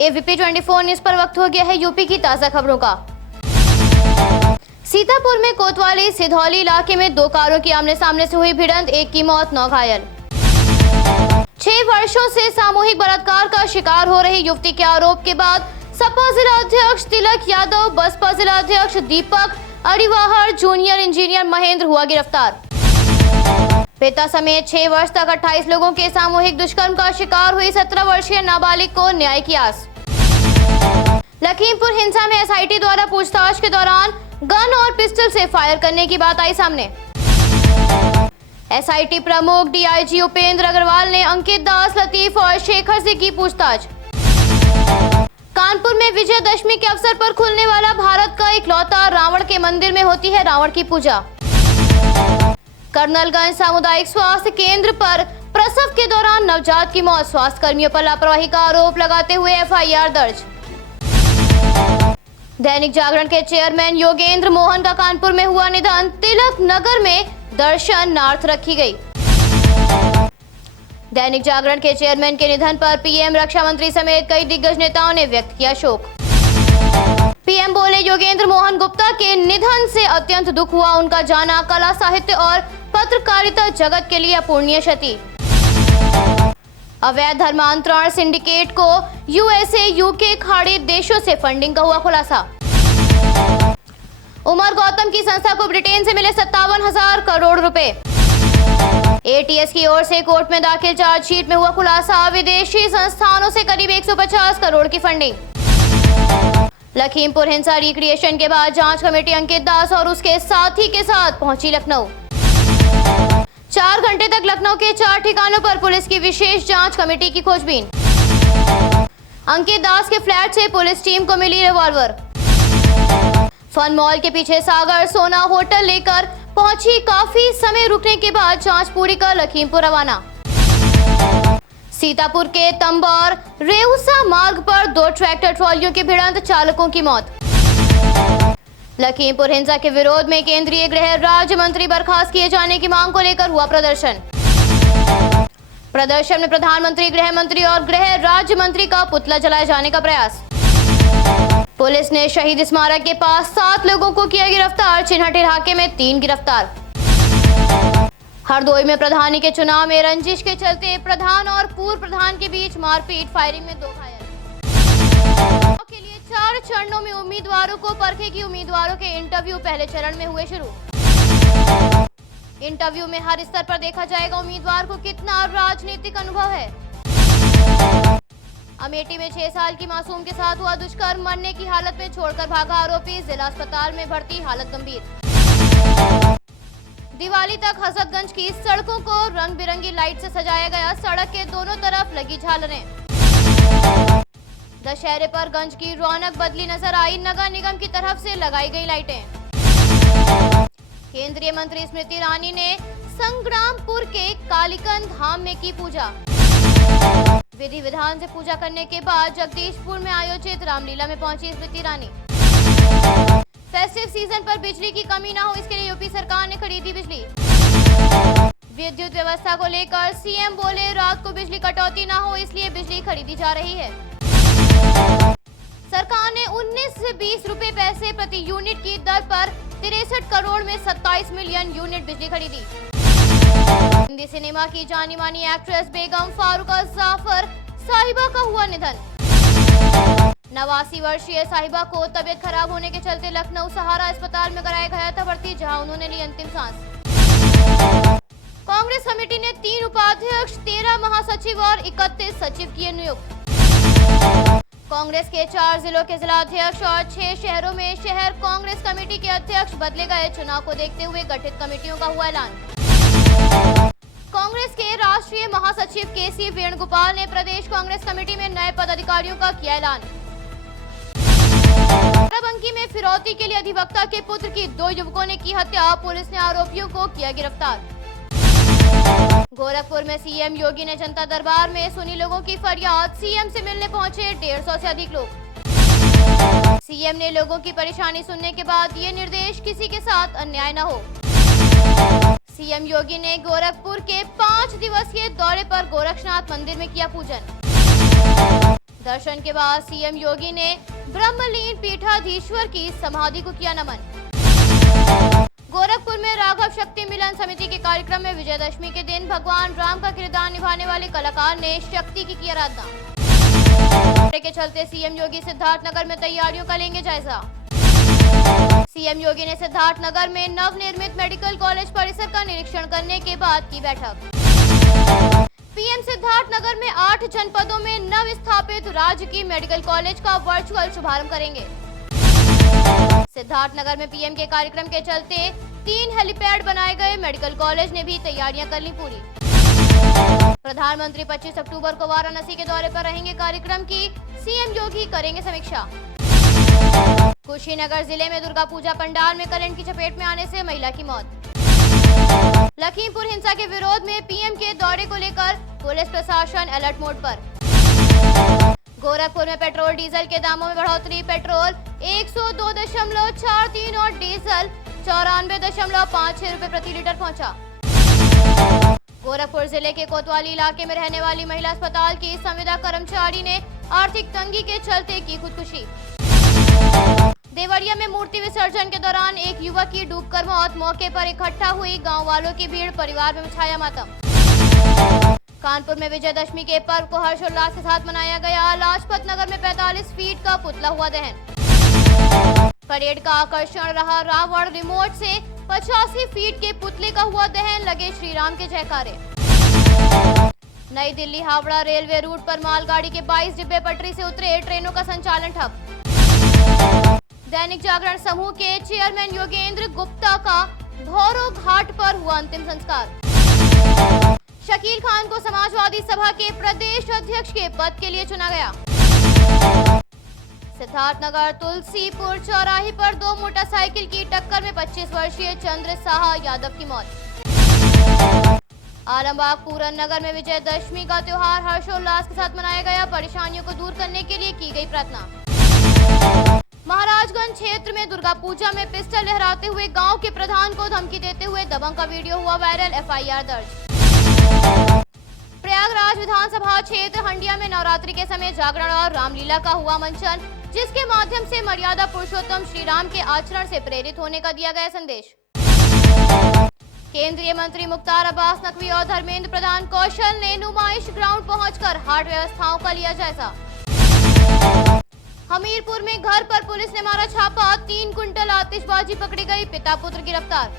ABP 24 news पर वक्त हो गया है यूपी की ताजा खबरों का। सीतापुर में कोतवाली सिधौली इलाके में दो कारों की आमने सामने से हुई भिड़ंत, एक की मौत 9 घायल। 6 वर्षों से सामूहिक बलात्कार का शिकार हो रही युवती के आरोप के बाद सपा जिला अध्यक्ष तिलक यादव, बसपा जिला अध्यक्ष दीपक अड़िवाहर, जूनियर इंजीनियर महेंद्र हुआ गिरफ्तार। पिता समेत 6 वर्ष तक 28 लोगों के सामूहिक दुष्कर्म का शिकार हुई 17 वर्षीय नाबालिग को न्याय की आस। लखीमपुर हिंसा में एसआईटी द्वारा पूछताछ के दौरान गन और पिस्टल से फायर करने की बात आई सामने। एसआईटी प्रमुख डीआईजी उपेंद्र अग्रवाल ने अंकित दास, लतीफ और शेखर से की पूछताछ। कानपुर में विजयदशमी के अवसर पर खुलने वाला भारत का इकलौता रावण के मंदिर में होती है रावण की पूजा। कर्नलगंज सामुदायिक स्वास्थ्य केंद्र पर प्रसव के दौरान नवजात की मौत, स्वास्थ्य कर्मियों पर लापरवाही का आरोप लगाते हुए एफआईआर दर्ज। दैनिक जागरण के चेयरमैन योगेंद्र मोहन का कानपुर में हुआ निधन, तिलक नगर में दर्शनार्थ रखी गई। दैनिक जागरण के चेयरमैन के निधन पर पीएम, रक्षा मंत्री समेत कई दिग्गज नेताओं ने व्यक्त किया शोक। पीएम बोले, योगेंद्र मोहन गुप्ता के निधन से अत्यंत दुख हुआ, उनका जाना कला, साहित्य और पत्रकारिता जगत के लिए अपूरणीय क्षति। अवैध धर्मांतरण सिंडिकेट को यूएसए, यूके, खाड़ी देशों से फंडिंग का हुआ खुलासा। उमर गौतम की संस्था को ब्रिटेन से मिले 57,000 करोड़ रुपए। एटीएस की ओर से कोर्ट में दाखिल चार्जशीट में हुआ खुलासा, विदेशी संस्थानों से करीब 150 करोड़ की फंडिंग। लखीमपुर हिंसा रिक्रिएशन के बाद जांच कमेटी अंकित दास और उसके साथी के साथ पहुंची लखनऊ। 4 घंटे तक लखनऊ के 4 ठिकानों पर पुलिस की विशेष जांच कमेटी की खोजबीन। अंकित दास के फ्लैट से पुलिस टीम को मिली रिवॉल्वर। फन मॉल के पीछे सागर सोना होटल लेकर पहुंची, काफी समय रुकने के बाद जांच पूरी कर लखीमपुर रवाना। सीतापुर के तंबौर रेउसा मार्ग पर 2 ट्रैक्टर ट्रॉलियों की भिड़ंत, चालकों की मौत। लखीमपुर हिंसा के विरोध में केंद्रीय गृह राज्य मंत्री बर्खास्त किए जाने की मांग को लेकर हुआ प्रदर्शन। प्रदर्शन में प्रधानमंत्री, गृह मंत्री और गृह राज्य मंत्री का पुतला जलाए जाने का प्रयास। पुलिस ने शहीद स्मारक के पास 7 लोगों को किया गिरफ्तार, चिन्हट इलाके में 3 गिरफ्तार। हरदोई में प्रधानी के चुनाव में रंजिश के चलते प्रधान और पूर्व प्रधान के बीच मारपीट, फायरिंग में 2 घायल। के लिए 4 चरणों में उम्मीदवारों को परखेगी, उम्मीदवारों के इंटरव्यू पहले चरण में हुए शुरू। इंटरव्यू में हर स्तर पर देखा जाएगा उम्मीदवार को कितना राजनीतिक अनुभव है। अमेठी में 6 साल की मासूम के साथ हुआ दुष्कर्म, मरने की हालत में छोड़कर भागा आरोपी, जिला अस्पताल में भर्ती, हालत गंभीर। दिवाली तक हजरतगंज की सड़कों को रंग बिरंगी लाइट से सजाया गया, सड़क के दोनों तरफ लगी झालरें। दशहरे पर गंज की रौनक बदली नजर आई, नगर निगम की तरफ से लगाई गई लाइटें। केंद्रीय मंत्री स्मृति ईरानी ने संग्रामपुर के कालीकंद धाम में की पूजा। विधि विधान से पूजा करने के बाद जगदीशपुर में आयोजित रामलीला में पहुंची स्मृति ईरानी। फेस्टिव सीजन पर बिजली की कमी ना हो, इसके लिए यूपी सरकार ने खरीदी बिजली। विद्युत व्यवस्था को लेकर सीएम बोले, रात को बिजली कटौती ना हो इसलिए बिजली खरीदी जा रही है। सरकार ने 19 से 20 रुपए पैसे प्रति यूनिट की दर पर 63 करोड़ में 27 मिलियन यूनिट बिजली खरीदी। हिंदी सिनेमा की जानी मानी एक्ट्रेस बेगम फारूका जाफर साहिबा का हुआ निधन। 89 वर्षीय साहिबा को तबीयत खराब होने के चलते लखनऊ सहारा अस्पताल में कराया गया था भर्ती, जहां उन्होंने ली अंतिम सांस। कांग्रेस कमेटी ने 3 उपाध्यक्ष, 13 महासचिव और 31 सचिव किए नियुक्त। कांग्रेस के 4 जिलों के जिला अध्यक्ष और 6 शहरों में शहर कांग्रेस कमेटी के अध्यक्ष बदले गए, चुनाव को देखते हुए गठित कमेटियों का हुआ ऐलान। कांग्रेस के राष्ट्रीय महासचिव केसी वेणुगोपाल ने प्रदेश कांग्रेस कमेटी में नए पदाधिकारियों का किया ऐलान। बाराबंकी में फिरौती के लिए अधिवक्ता के पुत्र की 2 युवकों ने की हत्या, पुलिस ने आरोपियों को किया गिरफ्तार। गोरखपुर में सीएम योगी ने जनता दरबार में सुनी लोगों की फरियाद, सीएम से मिलने पहुंचे 150 से अधिक लोग। सीएम ने लोगों की परेशानी सुनने के बाद ये निर्देश, किसी के साथ अन्याय न हो। सीएम योगी ने गोरखपुर के 5 दिवसीय दौरे पर गोरक्षनाथ मंदिर में किया पूजन। दर्शन के बाद सीएम योगी ने ब्रह्मलीन पीठाधीश्वर की समाधि को किया नमन। गोरखपुर में राघव शक्ति मिलन समिति के कार्यक्रम में विजयदशमी के दिन भगवान राम का किरदार निभाने वाले कलाकार ने शक्ति की आराधना। के चलते सीएम योगी सिद्धार्थनगर में तैयारियों का लेंगे जायजा। सीएम योगी ने सिद्धार्थनगर में नवनिर्मित मेडिकल कॉलेज परिसर का निरीक्षण करने के बाद की बैठक। पीएम सिद्धार्थनगर में 8 जनपदों में नव स्थापित राजकीय मेडिकल कॉलेज का वर्चुअल शुभारंभ करेंगे। सिद्धार्थनगर में पीएम के कार्यक्रम के चलते 3 हेलीपैड बनाए गए। मेडिकल कॉलेज ने भी तैयारियां कर ली पूरी। प्रधानमंत्री 25 अक्टूबर को वाराणसी के दौरे पर रहेंगे। कार्यक्रम की सीएम योगी करेंगे समीक्षा। कुशीनगर जिले में दुर्गा पूजा पंडाल में करंट की चपेट में आने से महिला की मौत। लखीमपुर हिंसा के विरोध में पीएम के दौरे को लेकर पुलिस प्रशासन अलर्ट मोड पर। गोरखपुर में पेट्रोल डीजल के दामों में बढ़ोतरी। पेट्रोल 102.43 और डीजल 94.56 रुपए प्रति लीटर पहुंचा। गोरखपुर जिले के कोतवाली इलाके में रहने वाली महिला अस्पताल की संविदा कर्मचारी ने आर्थिक तंगी के चलते की खुदकुशी। देवरिया में मूर्ति विसर्जन के दौरान एक युवक की डूबकर मौत। मौके पर इकट्ठा हुई गांव वालों की भीड़। परिवार में छाया मातम। कानपुर में विजयदशमी के पर्व को हर्षोल्लास के साथ मनाया गया। लाजपत नगर में 45 फीट का पुतला हुआ दहन। परेड का आकर्षण रहा रावण। रिमोट से 85 फीट के पुतले का हुआ दहन। लगे श्री राम के जयकारे। नई दिल्ली हावड़ा रेलवे रूट पर मालगाड़ी के 22 डिब्बे पटरी से उतरे। ट्रेनों का संचालन ठप। दैनिक जागरण समूह के चेयरमैन योगेंद्र गुप्ता का भौरो घाट पर हुआ अंतिम संस्कार। शकील खान को समाजवादी सभा के प्रदेश अध्यक्ष के पद के लिए चुना गया। सिद्धार्थनगर तुलसीपुर चौराहे पर 2 मोटरसाइकिल की टक्कर में 25 वर्षीय चंद्र साहा यादव की मौत। आलमबाग पूरन नगर में विजयदशमी का त्योहार हर्षोल्लास के साथ मनाया गया। परेशानियों को दूर करने के लिए की गई प्रार्थना। महाराजगंज क्षेत्र में दुर्गा पूजा में पिस्टल लहराते हुए गांव के प्रधान को धमकी देते हुए दबंग का वीडियो हुआ वायरल। एफआईआर दर्ज। प्रयागराज विधानसभा क्षेत्र हंडिया में नवरात्रि के समय जागरण और रामलीला का हुआ मंचन, जिसके माध्यम से मर्यादा पुरुषोत्तम श्री राम के आचरण से प्रेरित होने का दिया गया संदेश। केंद्रीय मंत्री मुख्तार अब्बास नकवी और धर्मेंद्र प्रधान कौशल ने नुमाइश ग्राउंड पहुंचकर हाट व्यवस्थाओं का लिया जायजा। हमीरपुर में घर पर पुलिस ने मारा छापा। 3 कुंटल आतिशबाजी पकड़ी गई। पिता पुत्र गिरफ्तार।